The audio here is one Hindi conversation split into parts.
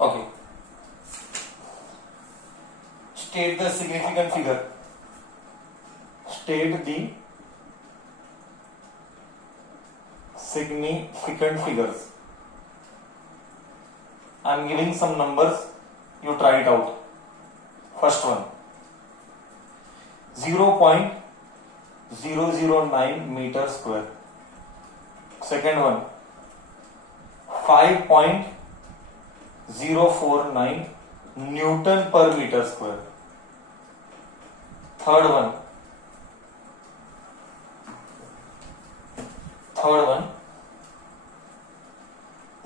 Okay. State the significant figure. State the significant figures. I am giving some numbers. You try it out. First one, 0.009 meter square. Second one, 5.049 Newton per meter square. Third one,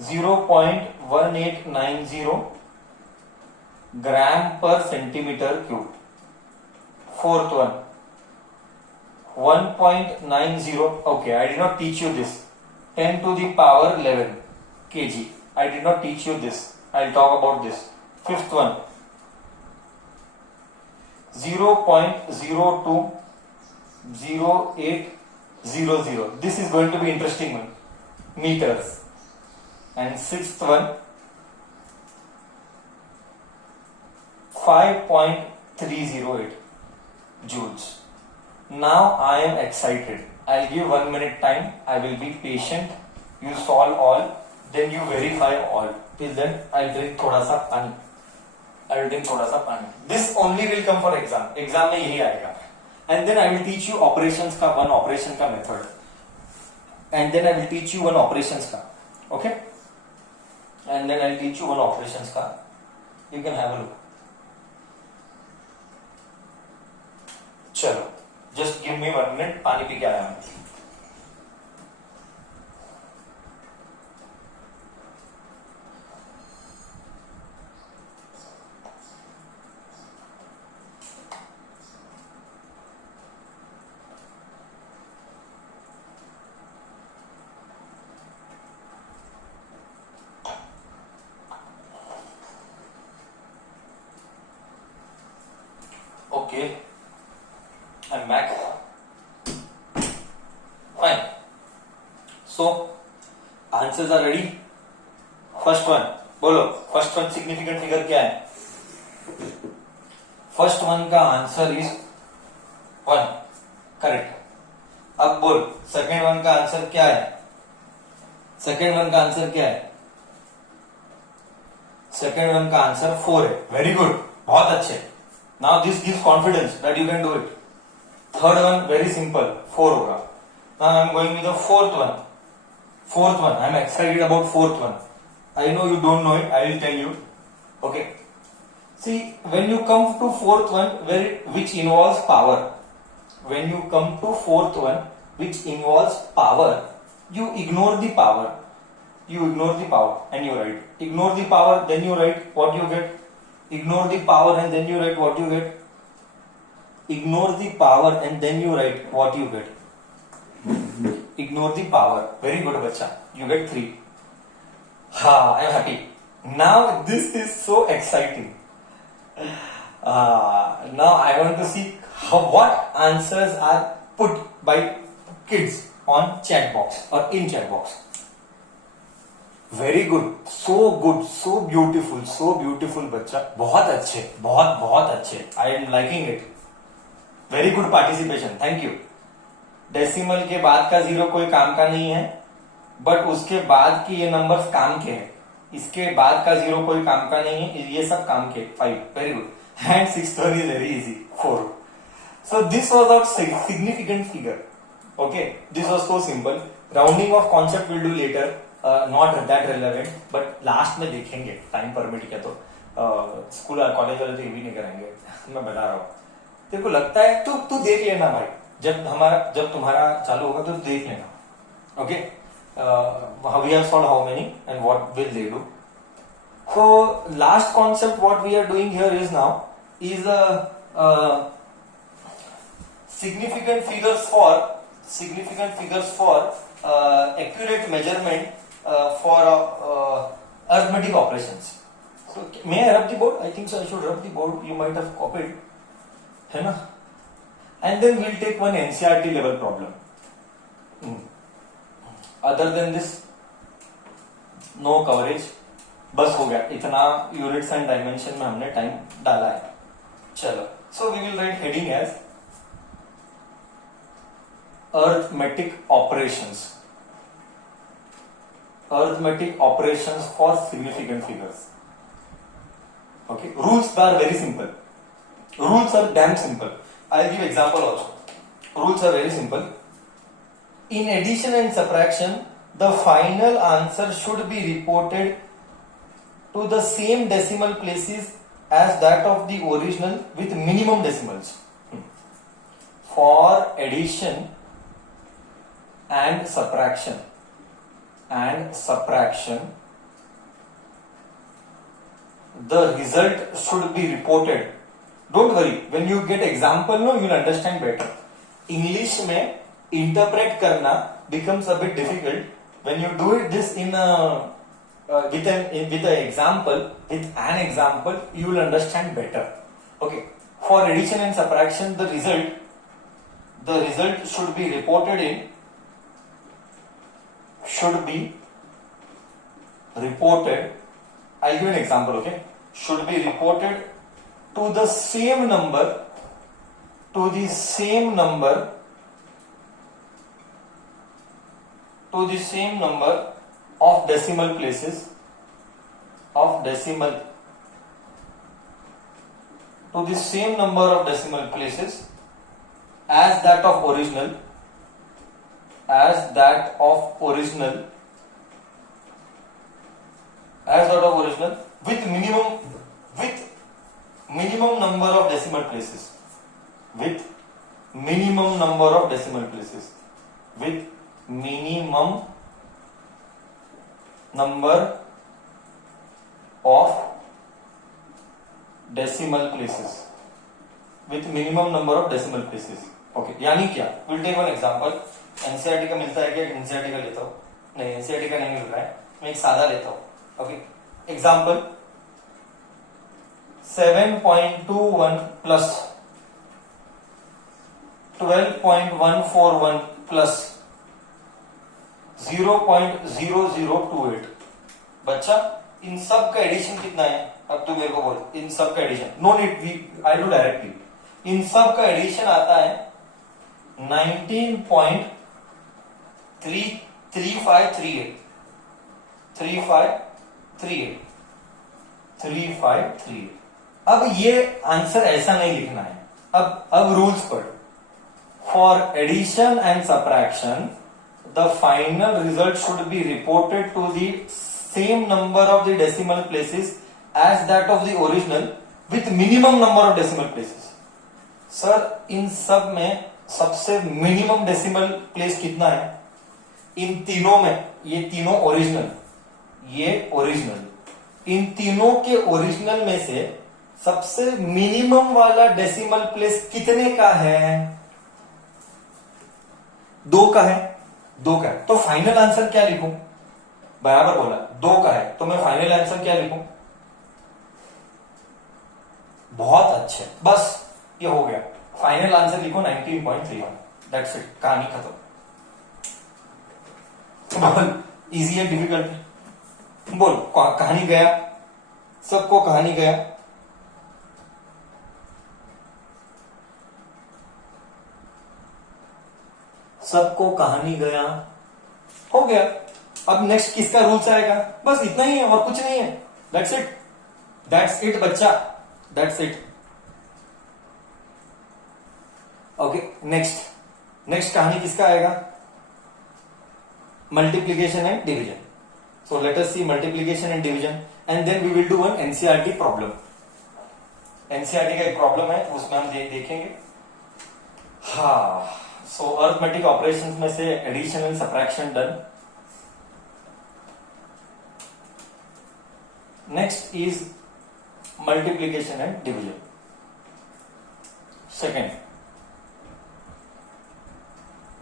0.1890 gram per centimeter cube. Fourth one, 1.90. Okay, I did not teach you this. 10 to the power 11 kg. I did not teach you this. I'll talk about this. Fifth one, 0.020800. This is going to be interesting one. Meters. And sixth one, 5.308 joules. Now I am excited. I'll give 1 minute time. I will be patient. You solve all. Then you verify all. Till then, I'll drink thoda sa pani. This only will come for exam. Exam में यही आएगा. And then I will teach you operations का one operation का method. And then I will teach you one operations का. Okay? And then I'll teach you one operations का. You can have a look. चलो. Just give me 1 minute. पानी पी के आया मैं. Okay, I'm back. Fine. So, answers are ready. First one, बोलो. First one significant figure क्या है? First one का answer is 1. Correct. अब बोल. Second one का answer क्या है? Second one का answer क्या है? Second one का answer 4 है. Very good. बहुत अच्छे. Now this gives confidence that you can do it. Third one very simple, 4 होगा. Now I am going with the fourth one. Fourth one, I am excited about fourth one. I know you don't know it, I will tell you. Okay. See, when you come to fourth one, which involves power. When you come to fourth one, which involves power, you ignore the power. You ignore the power and you write. Ignore the power, then you write what you get. Ignore the power and then you write what you get. Ignore the power and then you write what you get. Ignore the power. Very good, bacha. You get 3. Ha, I am happy. Now this is so exciting. Now I want to see what answers are put by kids on chat box or in chat box. Very good, so beautiful बच्चा. बहुत अच्छे, बहुत अच्छे. I am liking it. Very good participation. Thank you. Decimal के बाद का 0 कोई काम का नहीं है, बट उसके बाद की ये नंबर्स काम के हैं. इसके बाद का 0 कोई काम का नहीं है, ये सब काम के. 5. Very good. And sixth one is very easy. 4. So this was our significant figure. Okay, this was so simple. Rounding of concept we'll do later. Not that relevant, but last में देखेंगे टाइम परमिट किया तो. स्कूल कॉलेज वाले तो ये भी नहीं करेंगे. मैं बता रहा हूँ. तेरे को लगता है तू देख लेना भाई. जब तुम्हारा चालू होगा तो देख लेना. Okay. We have solved how many and what will they do. So last concept what we are doing here is now is significant figures for accurate measurement for arithmetic operations. So may I rub the board? I think so. I should rub the board. You might have copied, है ना? And then we'll take one NCERT level problem. Other than this, no coverage. बस हो गया, इतना यूनिट्स एंड डायमेंशन में हमने टाइम डाला है। चलो, so we will write heading as arithmetic operations, arithmetic operations for significant figures. Okay, rules are very simple. Rules are damn simple. I'll give example also. Rules are very simple. In addition and subtraction, the final answer should be reported to the same decimal places as that of the original with minimum decimals. For addition and subtraction, the result should be reported. Don't worry, when you get example, no, you'll understand better. English में interpret करना becomes a bit difficult. When you do it this in with an example, you will understand better. Okay. For addition and subtraction, the result should be reported in, I'll give an example, okay? Should be reported to the same number of decimal places as that of original with minimum number of decimal places, with minimum number of decimal places. Okay, यानी क्या? Will take one example. NCERT का मिलता है क्या? एनसीईआरटी का लेता हूं, नहीं एनसीईआरटी का नहीं मिल रहा है, मैं एक सादा लेता हूं। Okay, example 7.21 plus 12.141 plus 0.0028। बच्चा, इन सब का एडिशन कितना है? अब तू मेरे को बोल, इन सब का addition, no need, I do directly. इन सब का एडिशन आता है 19.3538। अब ये आंसर ऐसा नहीं लिखना है। अब रूल्स पढ़। For addition and subtraction, the final result should be reported to the same number of the decimal places as that of the original with minimum number of decimal places. Sir, इन सब में सबसे मिनिमम डेसिमल प्लेस कितना है? इन तीनों में, ये तीनों ओरिजिनल, ये ओरिजिनल, इन तीनों के ओरिजिनल में से सबसे मिनिमम वाला डेसिमल प्लेस कितने का है? 2 का है। 2 का है तो फाइनल आंसर क्या लिखूं? बराबर बोला, 2 का है तो मैं फाइनल आंसर क्या लिखूं? बहुत अच्छे, बस ये हो गया। फाइनल आंसर लिखो 19.31। दैट्स इट, कहानी खत्म। इजी है डिफिकल्ट? बोल, कहानी गया? सबको कहानी गया? सबको कहानी गया? हो गया। अब नेक्स्ट किसका रूल्स आएगा? बस इतना ही है और कुछ नहीं है। दैट्स इट, दैट्स इट बच्चा, दैट्स इट। ओके, नेक्स्ट कहानी किसका आएगा? Multiplication and division. So let us see multiplication and division and then we will do one NCERT problem. NCERT का एक प्रॉब्लम है, उसमें हम देखेंगे। हाँ, सो अर्थमेटिक ऑपरेशंस में से addition and subtraction done. Next is multiplication and division. Second,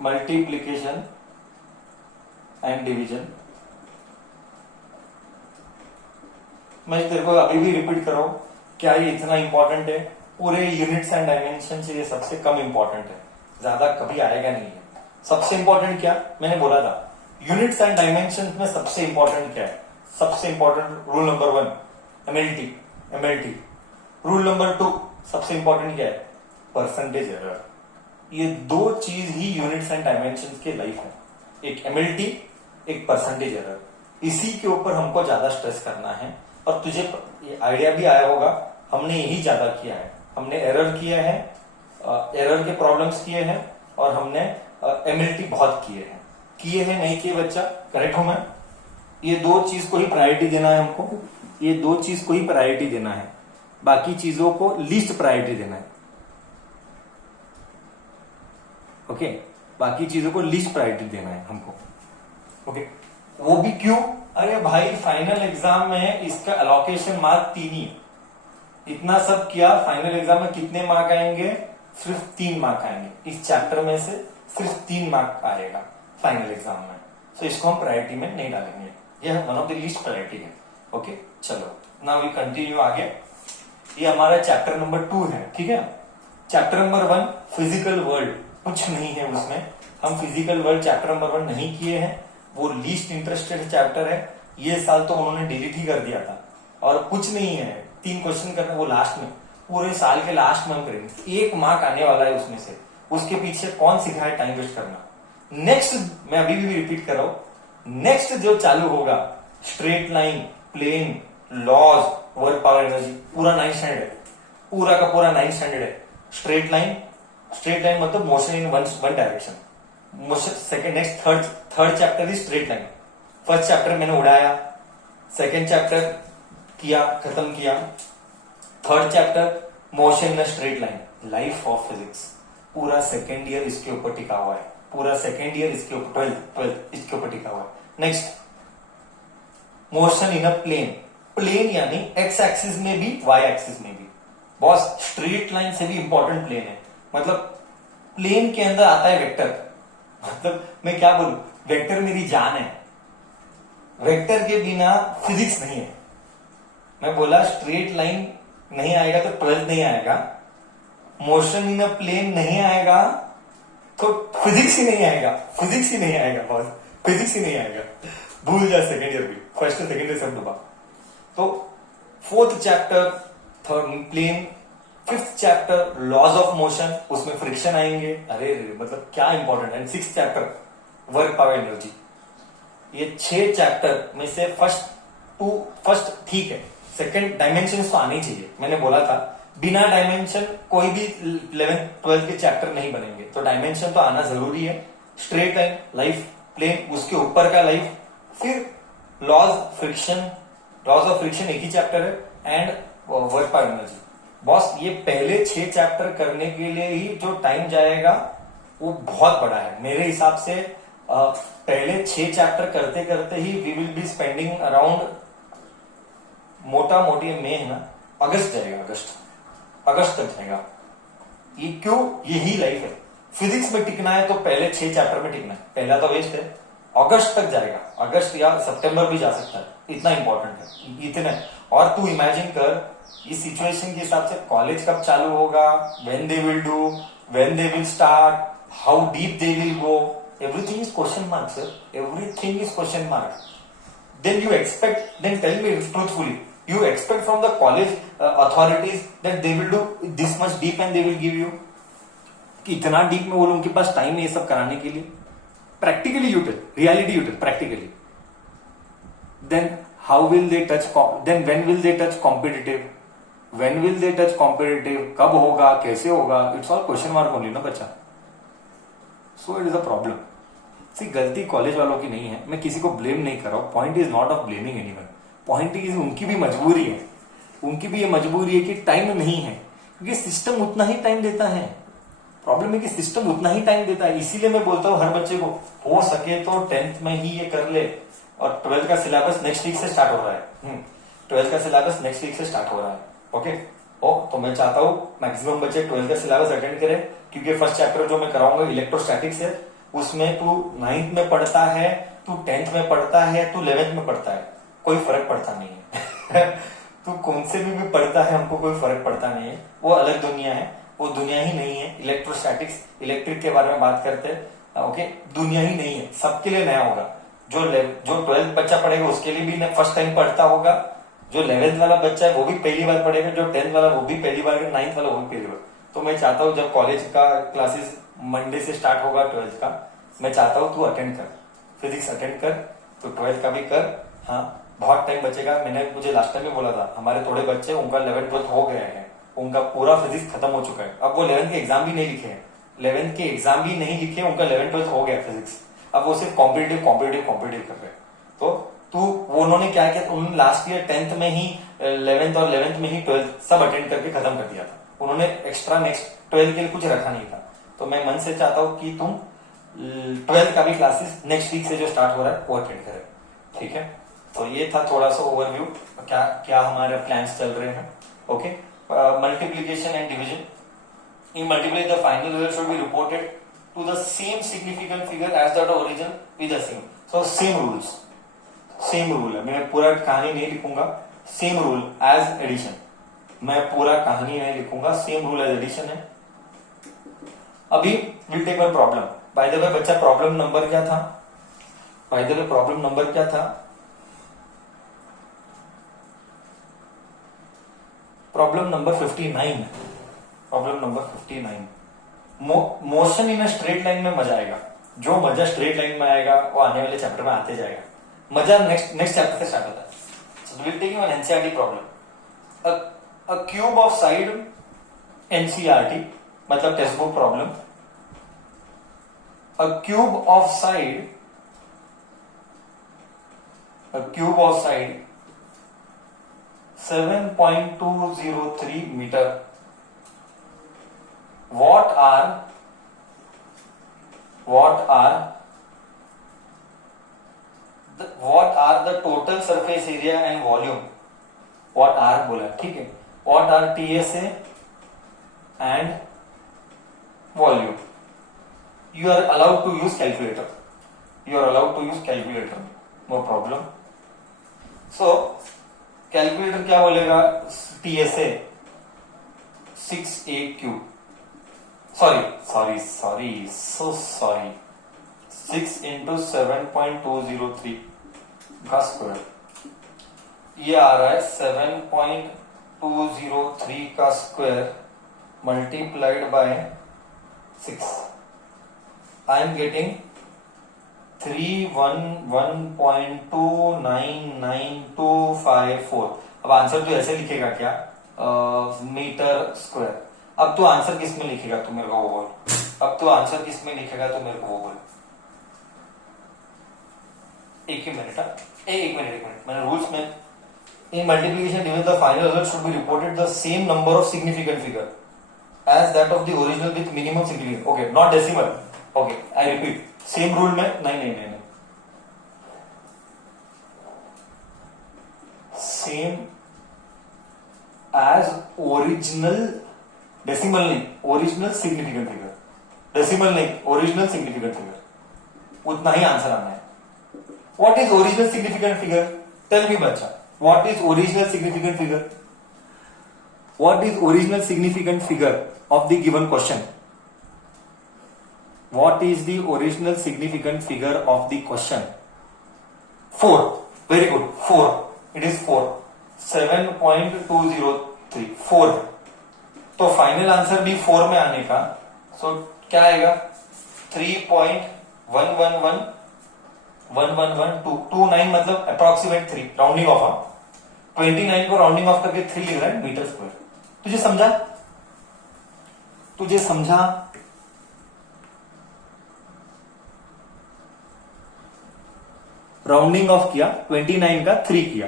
multiplication and division. मैं तेरे को अभी भी रिपीट कर रहा हूं, क्या ये इतना इंपॉर्टेंट है? पूरे यूनिट्स एंड डायमेंशन से ये सबसे कम इंपॉर्टेंट है, ज्यादा कभी आएगा नहीं है। सबसे इंपॉर्टेंट क्या मैंने बोला था? यूनिट्स एंड डायमेंशन में सबसे इंपॉर्टेंट क्या है? सबसे important rule number 1 MLT. Rule number 2 सबसे इंपॉर्टेंट क्या है? Percentage error. ये दो चीज ही यूनिट्स एंड डायमेंशन के लाइफ है, एक एमएलटी, एक परसेंटेज एरर। इसी के ऊपर हमको ज्यादा स्ट्रेस करना है। और तुझे ये आइडिया भी आया होगा, हमने यही ज्यादा किया है। हमने एरर किया है, एरर के प्रॉब्लम्स किए हैं, और हमने एमएलटी बहुत किए हैं नहीं किए बच्चा? करेक्ट हूं मैं? ये दो चीज को ही प्रायोरिटी देना है हमको, ये दो चीज को ही प्रायोरिटी देना है, बाकी चीजों को लीस्ट प्रायोरिटी देना है। ओके, बाकी चीजों को लीस्ट प्रायोरिटी देना है हमको। ओके, वो भी क्यों? अरे भाई फाइनल एग्जाम में इसका अलोकेशन मार्क 3 ही है। इतना सब किया, फाइनल एग्जाम में कितने मार्क आएंगे? सिर्फ 3 मार्क आएंगे। इस चैप्टर में से सिर्फ 3 मार्क आएगा फाइनल एग्जाम में। तो इसको हम प्रायोरिटी में नहीं डालेंगे, यह one of the least priority है। ओके, चलो नाउ वी कंटिन्यू आगे। ये हमारा चैप्टर नंबर 2 है, ठीक है। चैप्टर नंबर 1 फिजिकल वर्ल्ड, कुछ नहीं है उसमें। हम फिजिकल वर्ल्ड चैप्टर नंबर 1 नहीं किए हैं, वो लीस्ट इंटरेस्टेड चैप्टर है। ये साल तो उन्होंने डिलीट ही कर दिया था, और कुछ नहीं है। 3 क्वेश्चन करना, वो लास्ट में, पूरे साल के लास्ट में हम करेंगे। 1 मार्क आने वाला है उसमें से, उसके पीछे कौन सिखाए टाइम वेस्ट करना। नेक्स्ट, मैं अभी भी रिपीट कर रहा हूं, नेक्स्ट जो चालू होगा, straight line, plane, laws, work power energy, पूरा 9th स्टैंडर्ड है, पूरा का पूरा 9th स्टैंडर्ड है। स्ट्रेट लाइन मतलब motion in one direction. Motion second, next third chapter is straight line. First chapter मैंने उड़ाया, सेकंड चैप्टर किया, खत्म किया। Third chapter motion in straight line, life of physics, पूरा सेकेंड ईयर इसके ऊपर टिका हुआ है, पूरा सेकेंड ईयर इसके ऊपर, 12th इसके ऊपर टिका हुआ है। Next, motion in a plane, plane यानी एक्स एक्सिस में भी, वाई एक्सिस में भी। बॉस स्ट्रेट लाइन से भी इंपॉर्टेंट प्लेन है, मतलब प्लेन के अंदर आता है वेक्टर। मतलब मैं क्या बोलूं, वेक्टर मेरी जान है, वेक्टर के बिना फिजिक्स नहीं है। मैं बोला स्ट्रेट लाइन नहीं आएगा तो 12th नहीं आएगा, मोशन इन अ प्लेन नहीं आएगा तो फिजिक्स ही नहीं आएगा, फिजिक्स ही नहीं आएगा बॉस, फिजिक्स ही नहीं आएगा। भूल जा सेकेंड ईयर भी, फर्स्ट और सेकेंड ईयर सब डूबा। तो 4th chapter plane, 5th chapter laws of motion, उसमें फ्रिक्शन आएंगे। अरे मतलब क्या इंपॉर्टेंट है। 6th chapter work power energy. ये 6 चैप्टर में से फर्स्ट ठीक है, सेकंड डायमेंशन तो आने चाहिए। मैंने बोला था बिना डायमेंशन कोई भी 11th 12th के चैप्टर नहीं बनेंगे, तो डायमेंशन तो आना जरूरी है। स्ट्रेट लाइन, लाइफ, प्लेन, उसके ऊपर का लाइफ, फिर लॉज ऑफ फ्रिक्शन एक ही चैप्टर है, and work power energy. Boss ये पहले 6 चैप्टर करने के लिए ही जो टाइम जाएगा वो बहुत बड़ा है मेरे हिसाब से। पहले 6 चैप्टर करते करते ही we will be spending around, मोटा मोटी मई है ना, अगस्त जाएगा, अगस्त तक जाएगा। ये क्यों? यही लाइफ है। फिजिक्स में टिकना है तो पहले 6 चैप्टर में टिकना है, पहला तो वेस्ट है। अगस्त तक जाएगा, अगस्त या सितंबर भी जा सकता है, इतना इंपॉर्टेंट है, इतने। और तू इमेजिन कर इस सिचुएशन के हिसाब से कॉलेज कब चालू होगा, when they will do, when they will start, how deep they will go, everything is question mark sir, everything is question mark. Then you expect, then tell me truthfully, you expect from the college authorities that they will do this much deep and they will give you, कि इतना डीप में वो लोगों के पास टाइम है ये सब कराने के लिए? Practically you tell, reality you tell, practically. Then how will they touch, then when will they touch competitive, when will they touch competitive, कब होगा, कैसे होगा? It's all question mark only ना बच्चा। So it is a problem. See गलती कॉलेज वालों की नहीं है, मैं किसी को ब्लेम नहीं कर रहा हूं। Point is not of blaming anyone, point is उनकी भी मजबूरी है, उनकी भी ये मजबूरी है कि टाइम नहीं है, क्योंकि सिस्टम उतना ही टाइम देता है। प्रॉब्लम है कि सिस्टम उतना ही टाइम देता है। इसीलिए मैं बोलता हूं हर बच्चे को हो सके तो 10th में ही ये कर ले, और 12th का सिलेबस नेक्स्ट वीक से स्टार्ट हो रहा है। 12th का सिलेबस नेक्स्ट वीक से स्टार्ट हो रहा है। ओके, तो मैं चाहता हूं मैक्सिमम बच्चे 12th का सिलेबस अटेंड करें, क्योंकि फर्स्ट चैप्टर जो मैं कराऊंगा इलेक्ट्रोस्टैटिक्स है, उसमें तू 9th में पढ़ता है, तू 10th में पढ़ता है, तू 11th में पढ़ता है, कोई फर्क पड़ता नहीं है। तू कौन से भी पढ़ता है, हमको कोई फर्क पड़ता नहीं है। वो अलग दुनिया है, वो दुनिया ही नहीं है। इलेक्ट्रोस्टैटिक्स, इलेक्ट्रिक के बारे में बात करते हैं, ओके, दुनिया ही नहीं है, सबके लिए नया होगा। जो 12th बच्चा पढ़ेगा उसके लिए भी फर्स्ट टाइम पढ़ता होगा, जो 11th वाला बच्चा है वो भी पहली बार पढ़ेगा, जो 10th वाला वो भी पहली बार, 9th वाला वो भी पहली बार। तो मैं चाहता हूँ जब कॉलेज का क्लासेस मंडे से स्टार्ट होगा 12th का, मैं चाहता हूँ तू अटेंड कर, फिजिक्स अटेंड कर, तो 12th का भी कर। हाँ, बहुत टाइम बचेगा। मुझे लास्ट टाइम में बोला था, हमारे थोड़े बच्चे उनका 11th 12th हो गया है, उनका पूरा फिजिक्स खत्म हो चुका है, अब वो 11th के एग्जाम भी नहीं लिखे हैं, 11th के एग्जाम भी नहीं लिखे, उनका 11th 12th हो गया फिजिक्स, अब वो सिर्फ कॉम्पिटेटिव कर रहे हैं। तो तू वो उन्होंने क्या किया, उन्होंने लास्ट ईयर 10th में ही 11th और 11th में ही 12th सब अटेंड करके खत्म कर दिया था, उन्होंने एक्स्ट्रा नेक्स्ट 12th के लिए कुछ रखा नहीं था। तो मैं मन से चाहता हूँ कि तुम 12th का भी क्लासेस नेक्स्ट वीक से जो स्टार्ट हो रहा है वो अटेंड करें, ठीक है। तो ये था थोड़ा सा ओवरव्यू, क्या क्या हमारे प्लान्स चल रहे हैं। Okay, multiplication and division. In multiply, the final result should be reported to the same significant figure as that of origin with the same. So same rules, same rule है। मैं पूरा कहानी नहीं लिखूंगा, same rule as addition, मैं पूरा कहानी नहीं लिखूंगा, same rule as addition है। अभी we'll take one problem. By the way, बच्चा प्रॉब्लम नंबर क्या था? By the way, problem number क्या था? Problem number 59। Problem number 59। Motion in straight line में मजा आएगा, जो मजा स्ट्रेट लाइन में आएगा वो आने वाले चैप्टर में आते जाएगा, मजा नेक्स्ट चैप्टर से स्टार्ट होता है। So will take one NCERT problem, a cube of side, NCERT मतलब textbook problem. A cube of side 7.203 meter. What are the total surface area and volume? What are बोला, ठीक है। What are TSA and volume? You are allowed to use calculator. No problem. So calculator क्या बोलेगा? TSA 6A cube, sorry 6 into 7.203 का स्क्वायर, ये आ रहा है 7.203 का square multiplied by 6। I am getting 311.299254। अब आंसर तो ऐसे लिखेगा क्या? Metre square. अब तो आंसर किस में लिखेगा तू मेरे को वो बोल, एक मिनट, मैंने रूल्स में, in multiplication division the final result should be reported the same number of significant figure as that of the original with minimum significant. Okay, not decimal. Okay, I repeat, same rule में नहीं, सेम एज ओरिजिनल, डेसिमल नहीं, ओरिजिनल सिग्निफिकेंट फिगर, डेसिमल नहीं, ओरिजिनल सिग्निफिकेंट फिगर, उतना ही आंसर आना है। What is original significant figure? Tell me बच्चा, what is original significant figure? What is original significant figure of the given question? What is the original significant figure of the question? 4. Very good. 4. It is 4. 7.203. 4. तो फाइनल आंसर भी 4 में आने का, सो क्या आएगा? 3.111129 मतलब अप्रोक्सीमेट 3, राउंडिंग ऑफ। 29 को राउंडिंग ऑफ करके 3 लिख रहा है मीटर स्क्वायर। तुझे समझा? राउंडिंग ऑफ किया, 29 का 3 किया,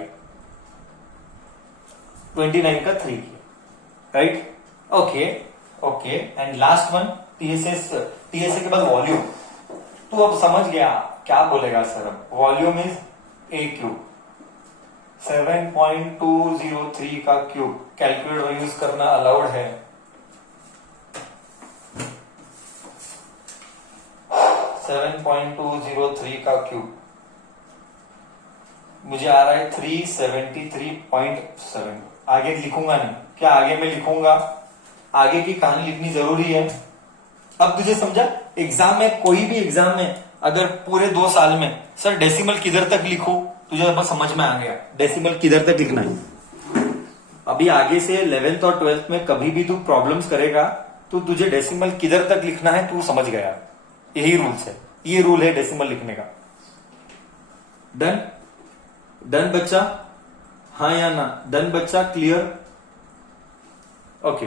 right? Okay, and last one TSA के बाद वॉल्यूम। तू अब समझ गया क्या बोलेगा सर? अब वॉल्यूम इज ए क्यूब, 7.203 का क्यूब। कैलकुलेटर यूज करना अलाउड है। 7.203 का क्यूब मुझे आ रहा है 373.7। आगे लिखूंगा नहीं क्या? आगे मैं लिखूंगा, आगे की कहानी लिखनी जरूरी है। अब तुझे समझा? एग्जाम में, कोई भी एग्जाम में अगर पूरे 2 साल में सर डेसिमल किधर तक लिखूं, तुझे अब समझ में आ गया डेसिमल किधर तक लिखना है। अभी आगे से 11th और 12th में कभी भी तू प्रॉब्लम्स करेगा तो तुझे डेसिमल किधर तक लिखना है तू समझ गया। यही रूल्स है, ये रूल है डेसिमल लिखने का। डन डन बच्चा, हाँ या ना? डन बच्चा, क्लियर? ओके।